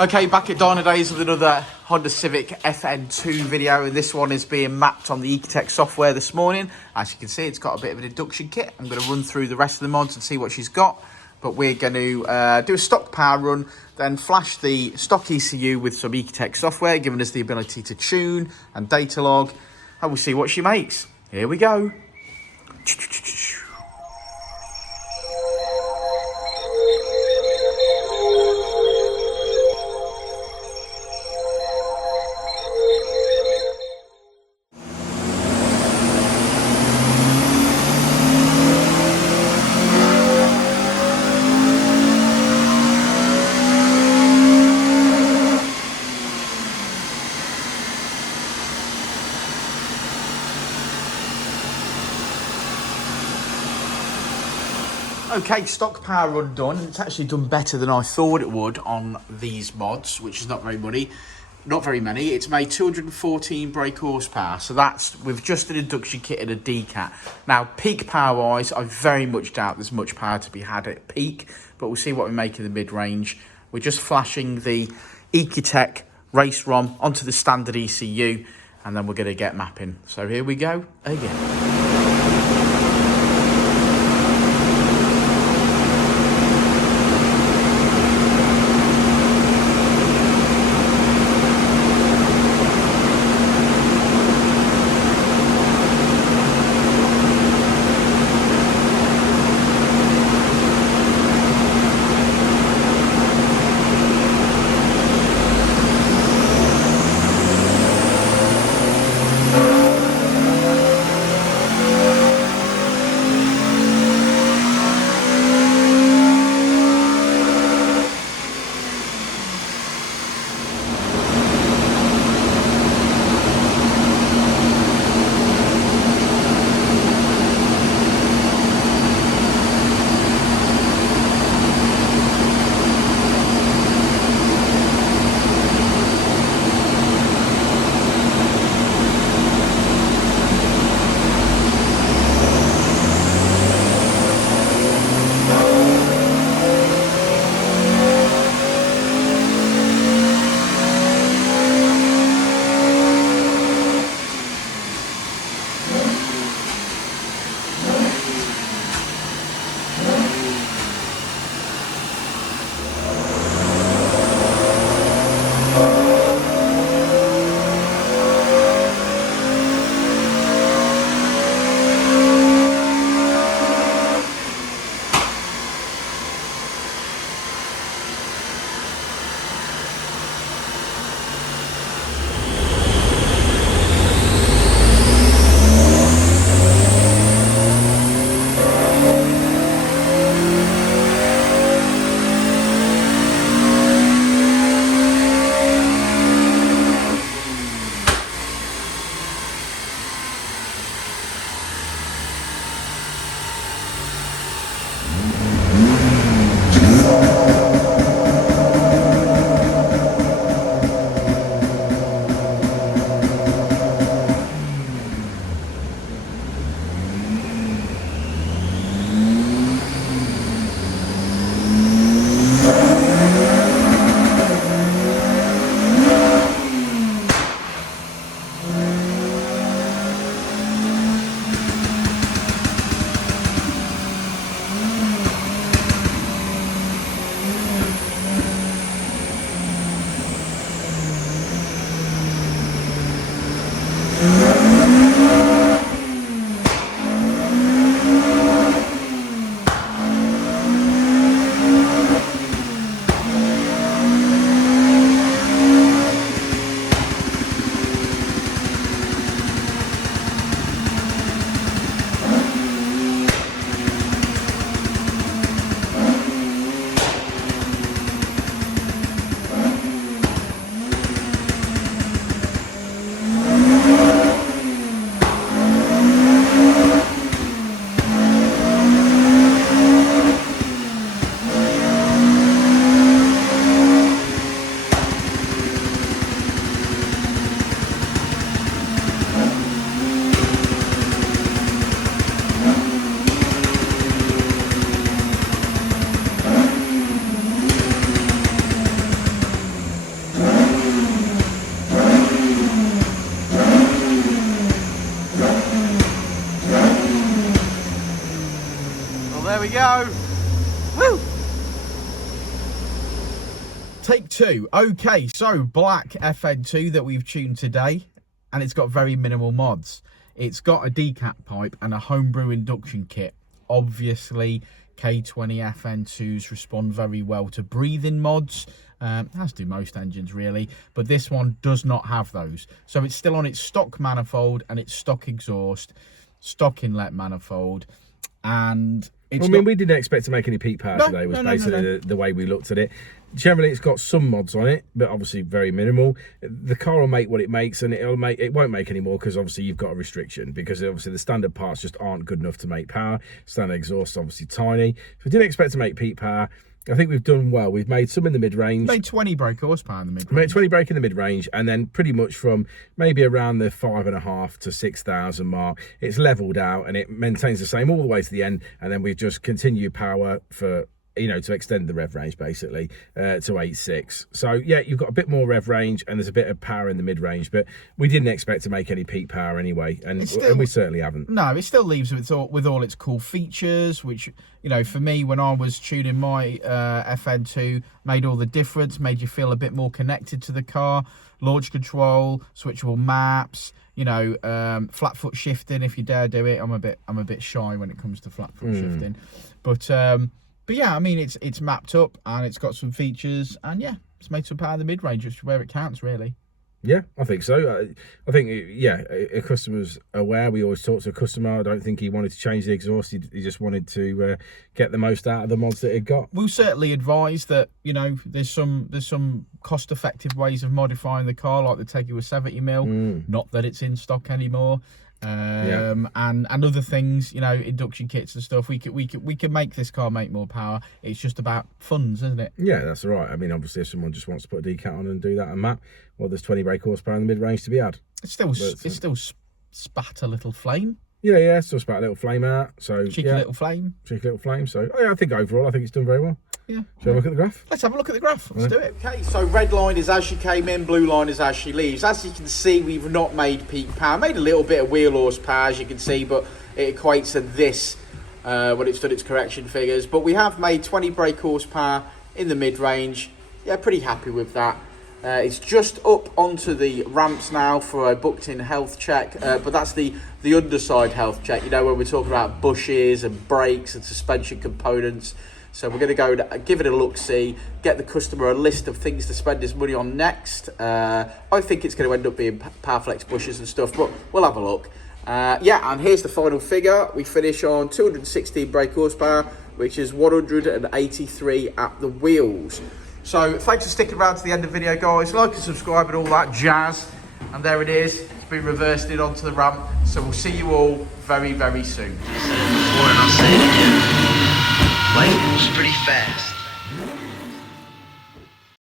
Okay, back at Dynodaze with another Honda Civic FN2 video, and this one is being mapped on the Ecutek software this morning. As you can see, it's got a bit of an induction kit. I'm going to run through the rest of the mods and see what she's got, but we're going to do a stock power run, then flash the stock ECU with some Ecutek software, giving us the ability to tune and data log, and we'll see what she makes. Here we go. Okay, stock power run done. It's actually done better than I thought it would on these mods, which is not very many. It's made 214 brake horsepower, so that's with just an induction kit and a decat. Now, peak power wise, I very much doubt there's much power to be had at peak, but we'll see what we make in the mid-range. We're just flashing the Ecutek race ROM onto the standard ECU, and then we're going to get mapping. So here we go again. we go. Woo! Take two. Okay, so black FN2 that we've tuned today, and it's got very minimal mods. It's got a decap pipe and a homebrew induction kit. Obviously, K20 FN2s respond very well to breathing mods, as do most engines really, but this one does not have those. So it's still on its stock manifold and its stock exhaust, stock inlet manifold, and it's well, I mean, we didn't expect to make any peak power today, was basically the way we looked at it. Generally, it's got some mods on it, but obviously very minimal. The car will make what it makes, and it won't make any more because obviously you've got a restriction, because obviously the standard parts just aren't good enough to make power. Standard exhaust obviously tiny. So we didn't expect to make peak power. I think we've done well. We've made some in the mid-range. Made 20 brake horsepower in the mid-range. Made 20 brake in the mid-range, and then pretty much from maybe around the 5.5 to 6,000 mark, it's leveled out and it maintains the same all the way to the end. And then we've just continued power for, you know, to extend the rev range basically to 8.6. So yeah, you've got a bit more rev range and there's a bit of power in the mid-range, but we didn't expect to make any peak power anyway, and we certainly haven't. No, it still leaves with all its cool features, which, you know, for me, when I was tuning my FN2, made all the difference, made you feel a bit more connected to the car. Launch control, switchable maps, you know, flat foot shifting if you dare do it. I'm a bit shy when it comes to flat foot shifting, but yeah, I mean, it's mapped up and it's got some features, and yeah, it's made some power in the mid-range, which is where it counts, really. Yeah, I think so. I think, yeah, a customer's aware. We always talk to a customer. I don't think he wanted to change the exhaust. He just wanted to get the most out of the mods that it got. We'll certainly advise that, you know, there's some cost-effective ways of modifying the car, like the Teguo 70mm. Not that it's in stock anymore. And other things, you know, induction kits and stuff. We could make this car make more power. It's just about funds, isn't it? Yeah, that's right. I mean, obviously, if someone just wants to put a decat on and do that and map, well, there's 20 brake horsepower in the mid-range to be had. It's still spat a little flame. Yeah, still spat a little flame out. So cheeky little flame. So yeah, I think overall, I think it's done very well. Yeah. Shall we look at the graph? Let's have a look at the graph. Let's do it. Okay, so red line is as she came in, blue line is as she leaves. As you can see, we've not made peak power. Made a little bit of wheel horsepower, as you can see, but it equates to this when it's done its correction figures. But we have made 20 brake horsepower in the mid-range. Yeah, pretty happy with that. It's just up onto the ramps now for a booked-in health check, but that's the underside health check, you know, where we're talking about bushes and brakes and suspension components. So we're going to go give it a look-see, get the customer a list of things to spend his money on next. I think it's going to end up being Powerflex bushes and stuff, but we'll have a look. Yeah, and here's the final figure. We finish on 216 brake horsepower, which is 183 at the wheels. So thanks for sticking around to the end of the video, guys. Like and subscribe and all that jazz. And there it is. It's been reversed in onto the ramp. So we'll see you all very, very soon. I said it before and I'll say it again. Life moves pretty fast.